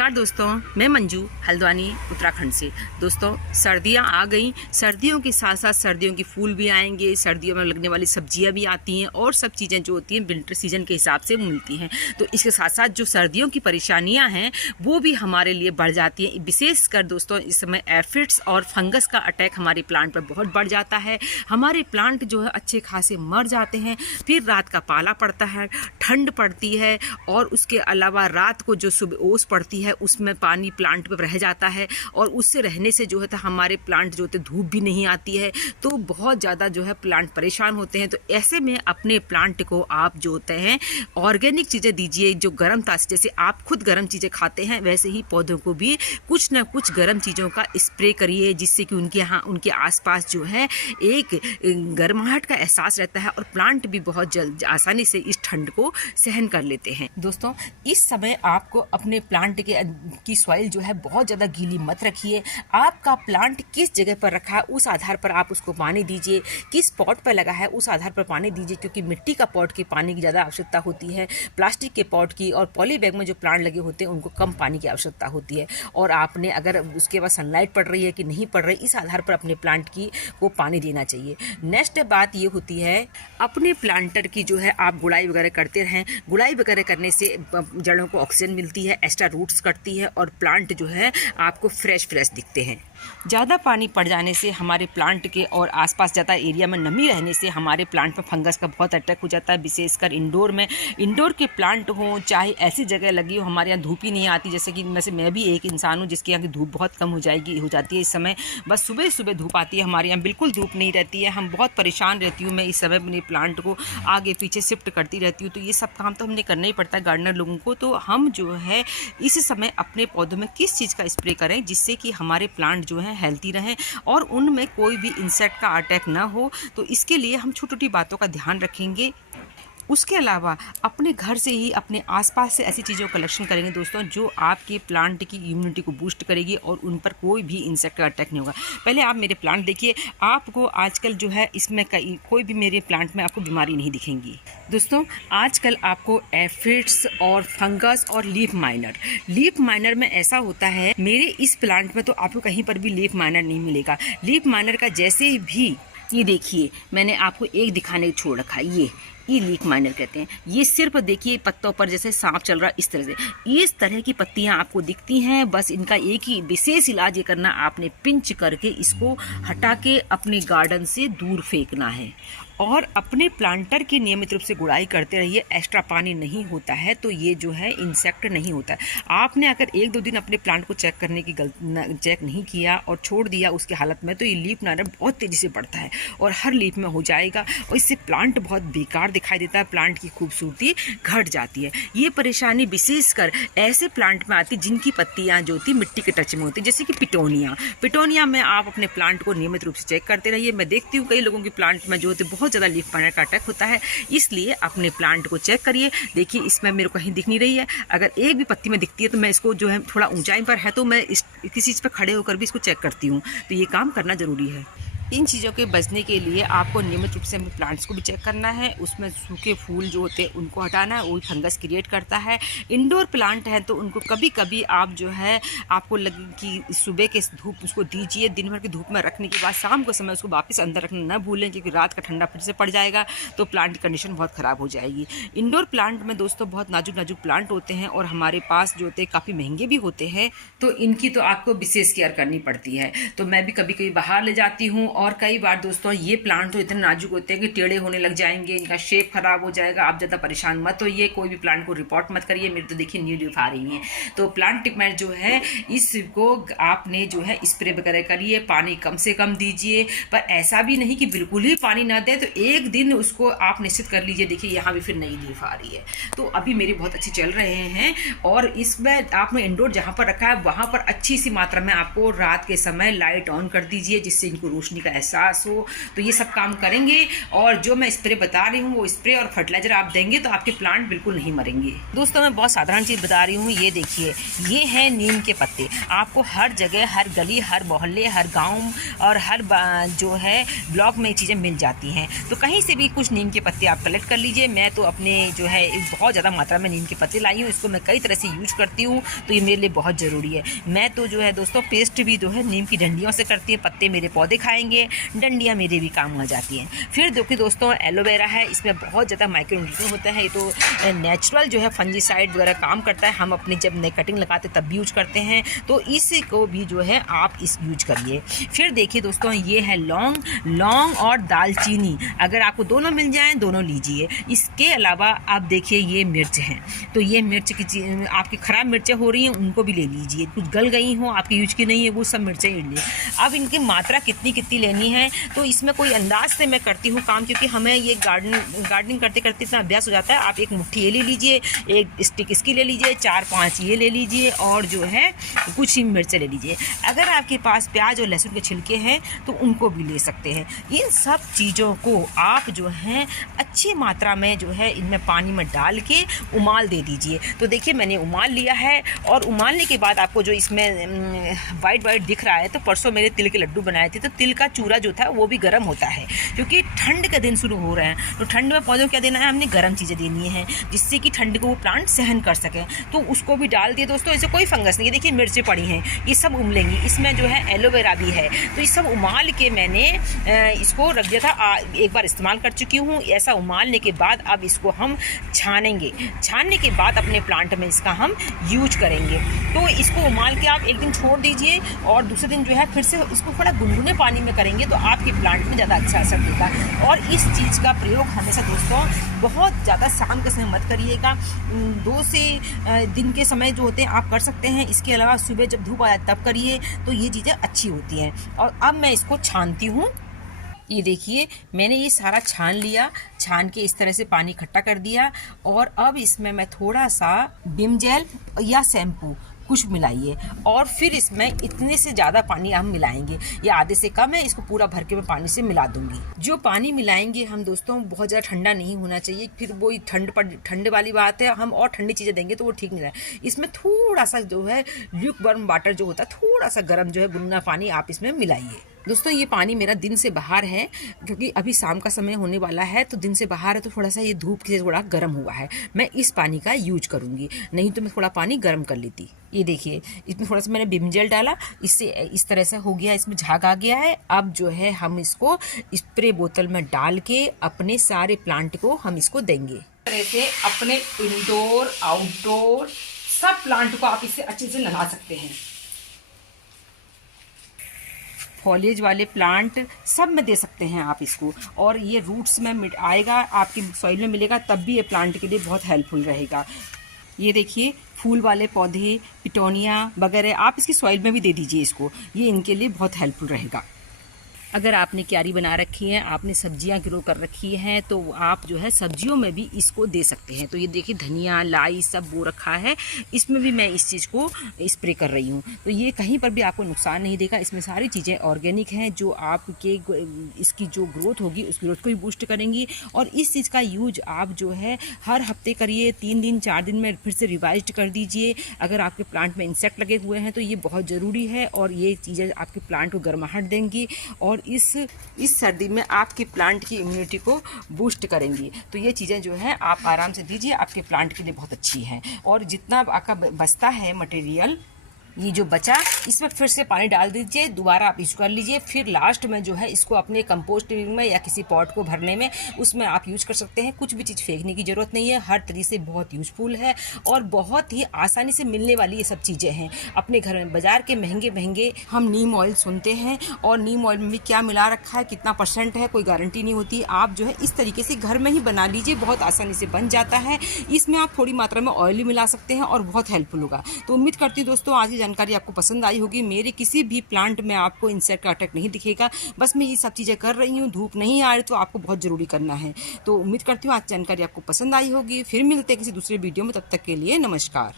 नमस्कार दोस्तों, मैं मंजू हल्द्वानी उत्तराखंड से। दोस्तों, सर्दियां आ गई। सर्दियों के साथ साथ सर्दियों के फूल भी आएंगे, सर्दियों में लगने वाली सब्जियां भी आती हैं और सब चीज़ें जो होती हैं विंटर सीजन के हिसाब से मिलती हैं। तो इसके साथ साथ जो सर्दियों की परेशानियां हैं वो भी हमारे लिए बढ़ जाती हैं। विशेषकर दोस्तों इस समय एफिड्स और फंगस का अटैक हमारे प्लांट पर बहुत बढ़ जाता है। हमारे प्लांट जो है अच्छे खासे मर जाते हैं। फिर रात का पाला पड़ता है, ठंड पड़ती है और उसके अलावा रात को जो सुबह ओस पड़ती है उसमें पानी प्लांट पर रह जाता है और उससे रहने से जो है तो हमारे प्लांट जो होते धूप भी नहीं आती है, तो बहुत ज़्यादा जो है प्लांट परेशान होते हैं। तो ऐसे में अपने प्लांट को आप जो होते हैं ऑर्गेनिक चीज़ें दीजिए, जो गर्म ताज़ी, जैसे आप खुद गर्म चीज़ें खाते हैं वैसे ही पौधों को भी कुछ ना कुछ गर्म चीज़ों का स्प्रे करिए, जिससे कि उनके यहाँ उनके आसपास जो है एक गर्माहट का एहसास रहता है और प्लांट भी बहुत जल्द आसानी से इस ठंड को सहन कर लेते हैं। दोस्तों, इस समय आपको अपने प्लांट की सॉइल जो है बहुत ज़्यादा गीली मत रखिए। आपका प्लांट किस जगह पर रखा है उस आधार पर आप उसको पानी दीजिए, किस पॉट पर लगा है उस आधार पर पानी दीजिए, क्योंकि मिट्टी का पॉट की पानी की ज़्यादा आवश्यकता होती है, प्लास्टिक के पॉट की और पॉली बैग में जो प्लांट लगे होते हैं उनको कम पानी की आवश्यकता होती है। और आपने अगर उसके बाद सनलाइट पड़ रही है कि नहीं पड़ रही, इस आधार पर अपने प्लांट की को पानी देना चाहिए। नेक्स्ट बात ये होती है, अपने प्लांटर की जो है आप गुड़ाई वगैरह करते रहें। गुड़ाई वगैरह करने से जड़ों को ऑक्सीजन मिलती है, एक्स्ट्रा रूट्स कटती है और प्लांट जो है आपको फ्रेश दिखते हैं। ज़्यादा पानी पड़ जाने से हमारे प्लांट के और आसपास ज़्यादा एरिया में नमी रहने से हमारे प्लांट में फंगस का बहुत अटैक हो जाता है। विशेषकर इंडोर में, इंडोर के प्लांट हों चाहे ऐसी जगह लगी हो, हमारे यहाँ धूप ही नहीं आती। जैसे कि मैं भी एक इंसान हूँ जिसके यहाँ की धूप बहुत कम हो जाती है इस समय। बस सुबह सुबह धूप आती है, हमारे यहाँ बिल्कुल धूप नहीं रहती है। हम बहुत परेशान रहती हूँ मैं इस समय, अपने प्लांट को आगे पीछे शिफ्ट करती रहती हूँ। तो ये सब काम तो हमने करना ही पड़ता है गार्डनर लोगों को। तो हम जो है इस समय अपने पौधों में किस चीज़ का स्प्रे करें जिससे कि हमारे प्लांट जो है हेल्थी रहें और उनमें कोई भी इंसेक्ट का अटैक ना हो, तो इसके लिए हम छोटी छोटी बातों का ध्यान रखेंगे। उसके अलावा अपने घर से ही अपने आसपास से ऐसी चीज़ों का कलेक्शन करेंगे दोस्तों जो आपके प्लांट की इम्यूनिटी को बूस्ट करेगी और उन पर कोई भी इंसेक्ट का अटैक नहीं होगा। पहले आप मेरे प्लांट देखिए, आपको आजकल जो है इसमें कोई भी मेरे प्लांट में आपको बीमारी नहीं दिखेंगी। दोस्तों, आजकल आपको एफिड्स और फंगस और लीफ माइनर में ऐसा होता है, मेरे इस प्लांट में तो आपको कहीं पर भी लीफ माइनर नहीं मिलेगा। लीफ माइनर का जैसे भी, ये देखिए मैंने आपको एक दिखाने छोड़ रखा है, ये लीफ माइनर कहते हैं। ये सिर्फ देखिए पत्तों पर जैसे सांप चल रहा, इस तरह से इस तरह की पत्तियां आपको दिखती हैं। बस इनका एक ही विशेष इलाज ये करना, आपने पिंच करके इसको हटा के अपने गार्डन से दूर फेंकना है और अपने प्लांटर की नियमित रूप से गुड़ाई करते रहिए। एक्स्ट्रा पानी नहीं होता है तो ये जो है इंसेक्ट नहीं होता है। आपने अगर एक दो दिन अपने प्लांट को चेक करने की चेक नहीं किया और छोड़ दिया उसकी हालत में, तो ये लीफ माइनर बहुत तेज़ी से बढ़ता है और हर लीफ में हो जाएगा और इससे प्लांट बहुत बेकार दिखाई देता है, प्लांट की खूबसूरती घट जाती है। ये परेशानी विशेषकर ऐसे प्लांट में आती है जिनकी पत्तियाँ जो होती मिट्टी के टच में होती है, जैसे कि पिटोनिया में आप अपने प्लांट को नियमित रूप से चेक करते रहिए। मैं देखती हूँ कई लोगों के प्लांट में जो होते बहुत ज़्यादा लीफ माइनर का अटैक होता है, इसलिए अपने प्लांट को चेक करिए। देखिए इसमें मेरे को कहीं दिख नहीं रही है, अगर एक भी पत्ती में दिखती है तो मैं इसको जो है थोड़ा ऊंचाई पर है तो मैं किसी चीज़ पर खड़े होकर भी इसको चेक करती हूँ। तो ये काम करना ज़रूरी है। इन चीज़ों के बचने के लिए आपको नियमित रूप से अपने प्लांट्स को भी चेक करना है, उसमें सूखे फूल जो होते हैं उनको हटाना है, वही फंगस क्रिएट करता है। इंडोर प्लांट है तो उनको कभी कभी आप जो है आपको लगे कि सुबह के धूप उसको दीजिए, दिन भर की धूप में रखने के बाद शाम को समय उसको वापस अंदर रखना न भूलें, क्योंकि रात का ठंडा फिर से पड़ जाएगा तो प्लांट की कंडीशन बहुत ख़राब हो जाएगी। इंडोर प्लांट में दोस्तों बहुत नाजुक प्लांट होते हैं और हमारे पास जो होते हैं काफ़ी महंगे भी होते हैं, तो इनकी तो आपको विशेष केयर करनी पड़ती है। तो मैं भी कभी कभी बाहर ले जाती हूँ और कई बार दोस्तों ये प्लांट तो इतने नाजुक होते हैं कि टेढ़े होने लग जाएंगे, इनका शेप खराब हो जाएगा। आप ज़्यादा परेशान मत होइए, कोई भी प्लांट को रिपोर्ट मत करिए। मेरे तो देखिए न्यू लीफ आ रही है। तो प्लांट टिपमेंट जो है इसको आपने जो है स्प्रे वगैरह करिए, पानी कम से कम दीजिए, पर ऐसा भी नहीं कि बिल्कुल ही पानी ना दे। तो एक दिन उसको आप निश्चित कर लीजिए। देखिए यहाँ भी फिर नई लीफ आ रही है। तो अभी मेरी बहुत अच्छी चल रहे हैं और इसमें आपने इंडोर जहाँ पर रखा है वहाँ पर अच्छी सी मात्रा में आपको रात के समय लाइट ऑन कर दीजिए, जिससे इनको रोशनी का का एहसास हो, तो ये सब काम करेंगे। और जो मैं स्प्रे बता रही हूँ वो स्प्रे और फर्टिलाइजर आप देंगे तो आपके प्लांट बिल्कुल नहीं मरेंगे। दोस्तों मैं बहुत साधारण चीज़ बता रही हूँ, ये देखिए ये है नीम के पत्ते। आपको हर जगह, हर गली, हर मोहल्ले, हर गाँव और हर जो है ब्लॉक में चीज़ें मिल जाती हैं। तो कहीं से भी कुछ नीम के पत्ते आप कलेक्ट कर लीजिए। मैं तो अपने जो है बहुत ज़्यादा मात्रा में नीम के पत्ते लाई हूँ, इसको मैं कई तरह से यूज करती हूँ, तो ये मेरे लिए बहुत ज़रूरी है। मैं तो जो है दोस्तों पेस्ट भी जो है नीम की डंडियों से करती है। पत्ते मेरे पौधे खाएंगे, डंडियाँ मेरे भी काम आ जाती हैं। फिर देखिए दोस्तों एलोवेरा है, इसमें बहुत ज़्यादा माइक्रो न्यूट्रिएंट होता है। ये तो नेचुरल जो है फंजीसाइड वगैरह काम करता है। हम अपने जब नए कटिंग लगाते तब भी यूज करते हैं, तो इसको भी जो है आप इस यूज करिए। फिर देखिए दोस्तों ये है लौंग और दालचीनी, अगर आपको दोनों मिल जाएं दोनों लीजिए। इसके अलावा आप देखिए ये मिर्च हैं, तो ये मिर्च की आपकी ख़राब मिर्चें हो रही हैं उनको भी ले लीजिए। कुछ गल गई हो आपकी यूज की नहीं है वो सब मिर्चें ले लीजिए। अब इनकी मात्रा कितनी लेनी है तो इसमें कोई अंदाज से मैं करती हूँ काम, क्योंकि हमें ये गार्डनिंग करते करते इतना अभ्यास हो जाता है। आप एक मुट्ठी ये ले लीजिए, एक स्टिक इसकी ले लीजिए, 4-5 ये ले लीजिए और जो है कुछ ही मिर्चें ले लीजिए। अगर आपके पास प्याज और लहसुन के छिलके हैं तो उनको भी ले सकते हैं। इन सब चीज़ों को आप जो है अच्छी मात्रा में जो है इनमें पानी में डाल के उमाल दे दीजिए। तो देखिए मैंने उमाल लिया है और उमालने के बाद आपको जो इसमें वाइट दिख रहा है, तो परसों मेरे तिल के लड्डू बनाए थे, तो तिल का चूरा जो था वो भी गर्म होता है, क्योंकि ठंड के दिन शुरू हो रहे हैं। तो ठंड में पौधों को क्या देना है, हमने गर्म चीज़ें देनी है जिससे कि ठंड को वो प्लांट सहन कर सकें। तो उसको भी डाल दिए दोस्तों, इससे कोई फंगस नहीं है। देखिए मिर्चें पड़ी हैं, ये सब उमलेंगी। इसमें जो है एलोवेरा भी है, तो ये सब उमाल के मैंने इसको रख दिया था। एक बार इस्तेमाल कर चुकी हूँ। ऐसा उमालने के बाद अब इसको हम छानेंगे। छानने के बाद अपने प्लांट में इसका हम यूज करेंगे। तो इसको उमाल के आप एक दिन छोड़ दीजिए और दूसरे दिन जो है फिर से इसको थोड़ा गुनगुने पानी में करेंगे तो आपके प्लांट में ज़्यादा अच्छा असर देगा। और इस चीज़ का प्रयोग हमेशा दोस्तों बहुत ज़्यादा शाम के समय मत करिएगा। 2 से दिन के समय जो होते हैं आप कर सकते हैं। इसके अलावा सुबह जब धूप आया तब करिए, तो ये चीज़ें अच्छी होती हैं। और अब मैं इसको छानती हूँ। ये देखिए मैंने ये सारा छान लिया, छान के इस तरह से पानी इकट्ठा कर दिया। और अब इसमें मैं थोड़ा सा विम जेल या शैम्पू कुछ मिलाइए और फिर इसमें इतने से ज़्यादा पानी हम मिलाएंगे, या आधे से कम है, इसको पूरा भर के मैं पानी से मिला दूंगी। जो पानी मिलाएंगे हम दोस्तों बहुत ज़्यादा ठंडा नहीं होना चाहिए, फिर वो ठंड वाली बात है। हम और ठंडी चीज़ें देंगे तो वो ठीक नहीं रहे। इसमें थोड़ा सा जो है ल्यूक वार्म वाटर जो होता है, थोड़ा सा गर्म जो है गुनगुना पानी आप इसमें मिलाइए। दोस्तों ये पानी मेरा दिन से बाहर है, क्योंकि अभी शाम का समय होने वाला है, तो दिन से बाहर है तो थोड़ा सा ये धूप से थोड़ा गर्म हुआ है। मैं इस पानी का यूज करूँगी, नहीं तो मैं थोड़ा पानी गर्म कर लेती। ये देखिए इसमें थोड़ा सा मैंने विम जेल डाला, इससे इस तरह से हो गया, इसमें झाग आ गया है। अब जो है हम इसको स्प्रे बोतल में डाल के अपने सारे प्लांट को हम इसको देंगे। इस तरह से अपने इंडोर आउटडोर सब प्लांट को आप इससे अच्छे से लगा सकते हैं। फॉलेज वाले प्लांट सब में दे सकते हैं आप इसको, और ये रूट्स में आएगा, आपकी सॉइल में मिलेगा, तब भी ये प्लांट के लिए बहुत हेल्पफुल रहेगा। ये देखिए फूल वाले पौधे, पिटोनिया वगैरह आप इसकी सॉइल में भी दे दीजिए इसको, ये इनके लिए बहुत हेल्पफुल रहेगा। अगर आपने क्यारी बना रखी है, आपने सब्जियां ग्रो कर रखी हैं, तो आप जो है सब्जियों में भी इसको दे सकते हैं। तो ये देखिए धनिया, लाई सब बो रखा है, इसमें भी मैं इस चीज़ को स्प्रे कर रही हूँ। तो ये कहीं पर भी आपको नुकसान नहीं देगा। इसमें सारी चीज़ें ऑर्गेनिक हैं जो आपके इसकी जो ग्रोथ होगी उस ग्रोथ को भी बूस्ट करेंगी। और इस चीज़ का यूज आप जो है हर हफ्ते करिए, 3 दिन 4 दिन में फिर से रिवाइज कर दीजिए। अगर आपके प्लांट में इंसेक्ट लगे हुए हैं तो ये बहुत ज़रूरी है, और ये चीज़ें आपके प्लांट को गर्माहट देंगी और इस सर्दी में आपके प्लांट की इम्यूनिटी को बूस्ट करेंगी। तो ये चीज़ें जो है आप आराम से दीजिए, आपके प्लांट के लिए बहुत अच्छी हैं। और जितना आपका बचता है मटेरियल, ये जो बचा इसमें फिर से पानी डाल दीजिए, दोबारा आप यूज कर लीजिए। फिर लास्ट में जो है इसको अपने कंपोस्ट में या किसी पॉट को भरने में उसमें आप यूज कर सकते हैं। कुछ भी चीज़ फेंकने की ज़रूरत नहीं है, हर तरीके से बहुत यूजफुल है और बहुत ही आसानी से मिलने वाली ये सब चीज़ें हैं अपने घर में। बाजार के महंगे हम नीम ऑयल सुनते हैं, और नीम ऑयल में भी क्या मिला रखा है, कितना % है, कोई गारंटी नहीं होती। आप जो है इस तरीके से घर में ही बना लीजिए, बहुत आसानी से बन जाता है। इसमें आप थोड़ी मात्रा में ऑयल भी मिला सकते हैं और बहुत हेल्पफुल होगा। तो उम्मीद करती हूँ दोस्तों आज जानकारी आपको पसंद आई होगी। मेरे किसी भी प्लांट में आपको इंसेक्ट का अटैक नहीं दिखेगा, बस मैं ये सब चीज़ें कर रही हूँ। धूप नहीं आ रही तो आपको बहुत ज़रूरी करना है। तो उम्मीद करती हूँ आज जानकारी आपको पसंद आई होगी। फिर मिलते हैं किसी दूसरे वीडियो में, तब तक के लिए नमस्कार।